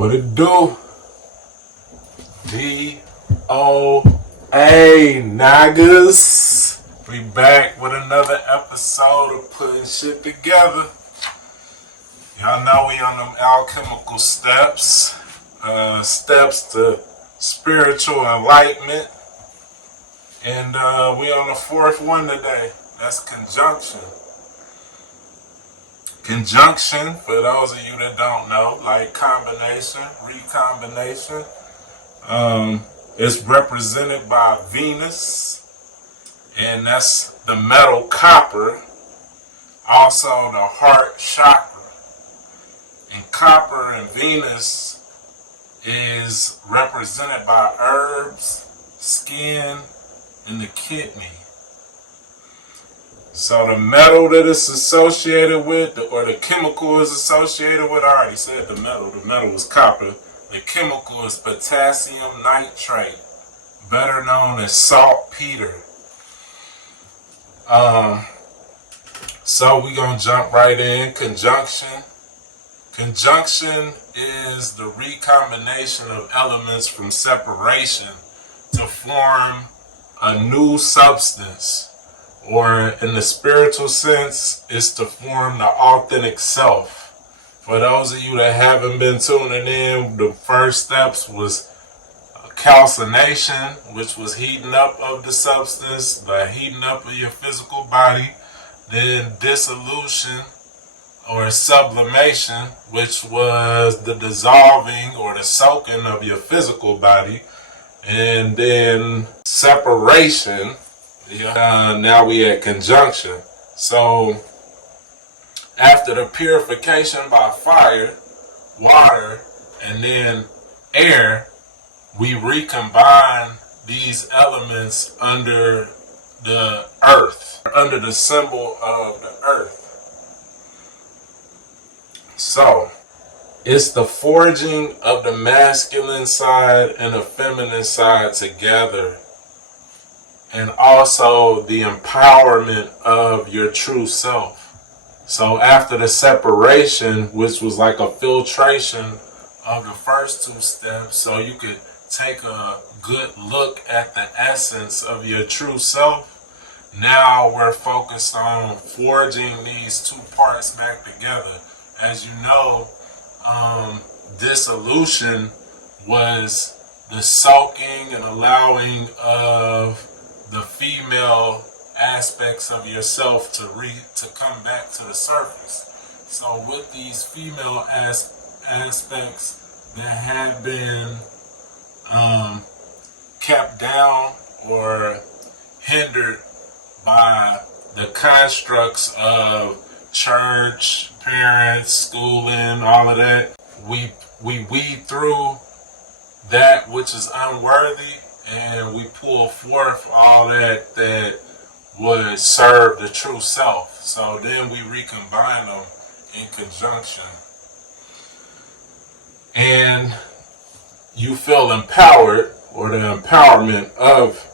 What it do? D-O-A Nagas. We back with another episode of putting shit together. Y'all know we on them alchemical steps. Steps to spiritual enlightenment. And we on the fourth one today. That's conjunction. Conjunction, for those of you that don't know, like combination, recombination, it's represented by Venus, and that's the metal copper, also the heart chakra. And copper and Venus is represented by herbs, skin, and the kidney. So the metal that it's associated with, or the chemical is associated with, I already said the metal is copper. The chemical is potassium nitrate, better known as saltpeter. So we're going to jump right in. Conjunction. Conjunction is the recombination of elements from separation to form a new substance. Or in the spiritual sense, is to form the authentic self. For those of you that haven't been tuning in, the first steps was calcination, which was heating up of the substance, the heating up of your physical body. Then dissolution or sublimation, which was the dissolving or the soaking of your physical body. And then separation. Now we at conjunction. So after the purification by fire, water, and then air, we recombine these elements under the earth, under the symbol of the earth. So it's the forging of the masculine side and the feminine side together. And also the empowerment of your true self. So after the separation, which was like a filtration of the first two steps, so you could take a good look at the essence of your true self, now we're focused on forging these two parts back together. As you know, dissolution was the soaking and allowing of the female aspects of yourself to come back to the surface. So with these female aspects that have been kept down or hindered by the constructs of church, parents, schooling, all of that, we weed through that which is unworthy, and we pull forth all that would serve the true self. So then we recombine them in conjunction. And you feel empowered, or the empowerment of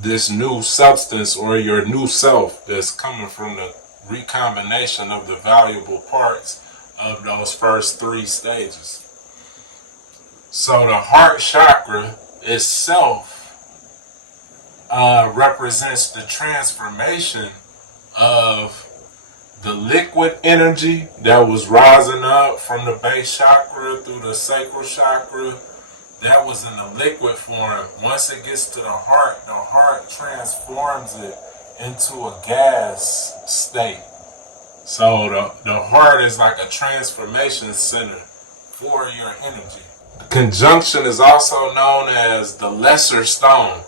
this new substance or your new self that's coming from the recombination of the valuable parts of those first three stages. So the heart chakra itself represents the transformation of the liquid energy that was rising up from the base chakra through the sacral chakra. That was in the liquid form. Once it gets to the heart transforms it into a gas state. So the heart is like a transformation center for your energy. Conjunction is also known as the lesser stone.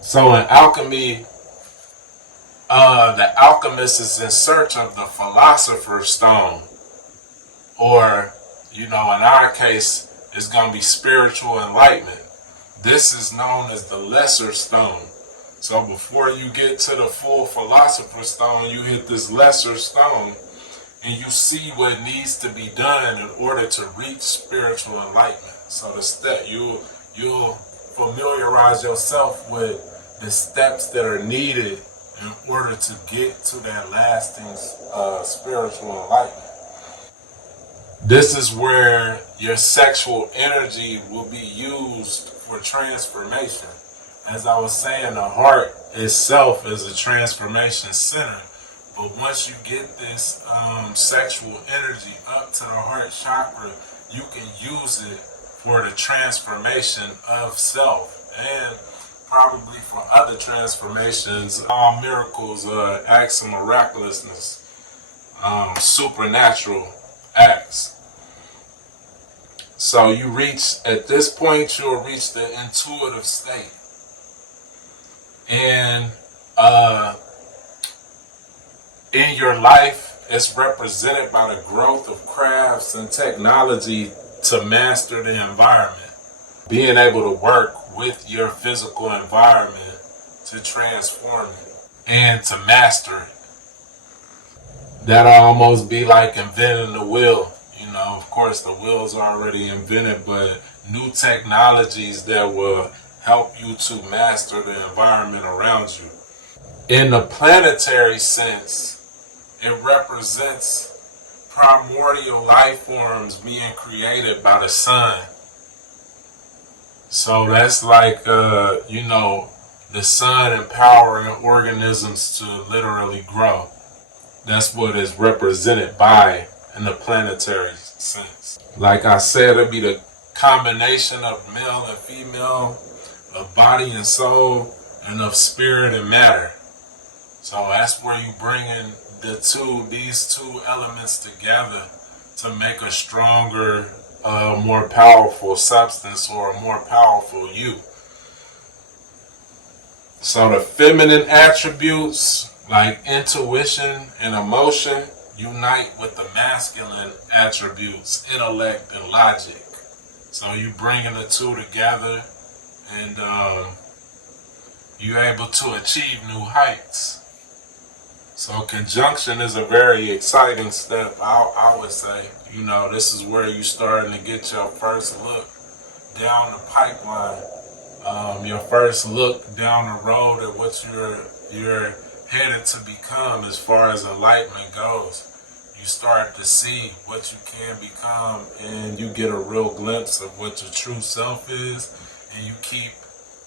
So in alchemy, the alchemist is in search of the philosopher's stone. Or, in our case, it's going to be spiritual enlightenment. This is known as the lesser stone. So before you get to the full philosopher's stone, you hit this lesser stone. And you see what needs to be done in order to reach spiritual enlightenment. So the step, you'll familiarize yourself with the steps that are needed in order to get to that lasting spiritual enlightenment. This is where your sexual energy will be used for transformation. As I was saying, the heart itself is a transformation center. But once you get this sexual energy up to the heart chakra, you can use it for the transformation of self and probably for other transformations, all miracles, acts of miraculousness, supernatural acts. So you reach, at this point, you'll reach the intuitive state. And in your life, it's represented by the growth of crafts and technology to master the environment. Being able to work with your physical environment to transform it and to master it. That'll almost be like inventing the wheel. You know, of course, the wheel's already invented, but new technologies that will help you to master the environment around you. In the planetary sense, it represents primordial life forms being created by the sun. So that's like, the sun empowering organisms to literally grow. That's what is represented by in the planetary sense. Like I said, it'd be the combination of male and female, of body and soul, and of spirit and matter. So that's where you bring in these two elements together to make a stronger, more powerful substance or a more powerful you. So the feminine attributes like intuition and emotion unite with the masculine attributes, intellect and logic. So you bringing the two together, and you're able to achieve new heights. So conjunction is a very exciting step, I would say. You know, this is where you're starting to get your first look down the pipeline, your first look down the road at what you're headed to become as far as enlightenment goes. You start to see what you can become, and you get a real glimpse of what your true self is, and you keep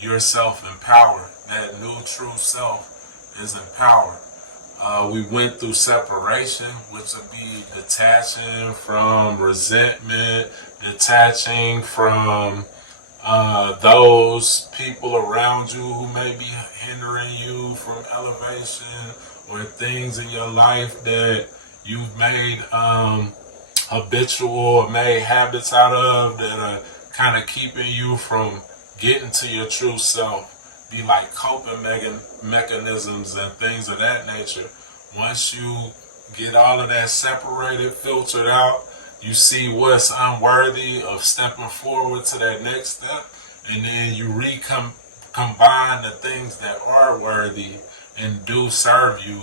yourself empowered. That new true self is empowered. We went through separation, which would be detaching from resentment, detaching from those people around you who may be hindering you from elevation, or things in your life that you've made habitual or made habits out of that are kind of keeping you from getting to your true self. Be like coping mechanisms and things of that nature. Once you get all of that separated, filtered out, you see what's unworthy of stepping forward to that next step, and then you combine the things that are worthy and do serve you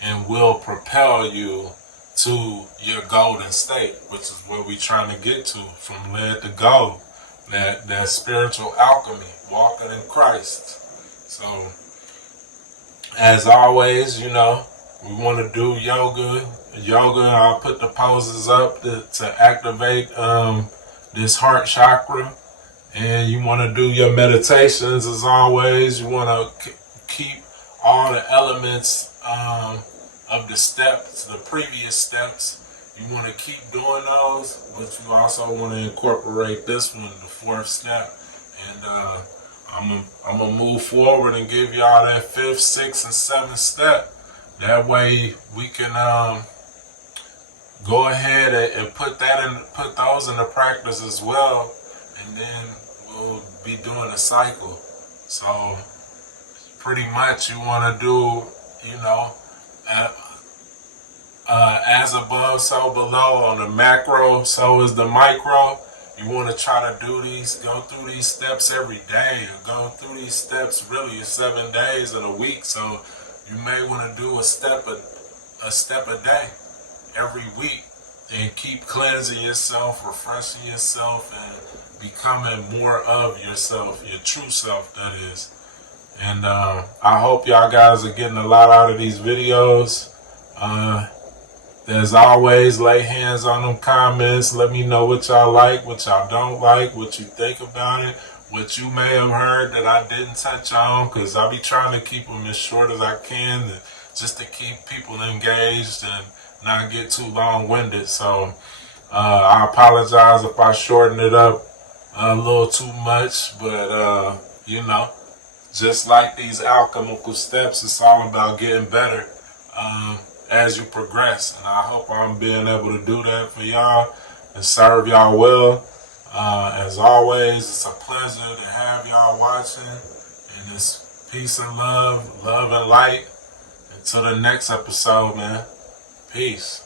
and will propel you to your golden state, which is where we're trying to get to, from lead to gold. That spiritual alchemy, walking in Christ. So, as always, we want to do yoga. I'll put the poses up to activate this heart chakra. And you want to do your meditations as always. You want to keep all the elements of the steps, the previous steps. You want to keep doing those, but you also want to incorporate this one, the fourth step. And I'm gonna move forward and give y'all that fifth, sixth, and seventh step. That way we can go ahead and put those into practice as well, and then we'll be doing a cycle. So pretty much you want to do, as above, so below. On the macro, so is the micro. You want to try to go through these steps every day, or go through these steps really 7 days in a week. So you may want to do a step a day every week, and keep cleansing yourself, refreshing yourself, and becoming more of yourself, your true self, that is. And I hope y'all guys are getting a lot out of these videos. As always, lay hands on them comments. Let me know what y'all like, what y'all don't like, what you think about it, what you may have heard that I didn't touch on, because I'll be trying to keep them as short as I can, just to keep people engaged and not get too long-winded. So I apologize if I shorten it up a little too much, but you know, just like these alchemical steps, it's all about getting better as you progress. And I hope I'm being able to do that for y'all and serve y'all well. As always, it's a pleasure to have y'all watching. And it's peace and love and light. Until the next episode, man. Peace.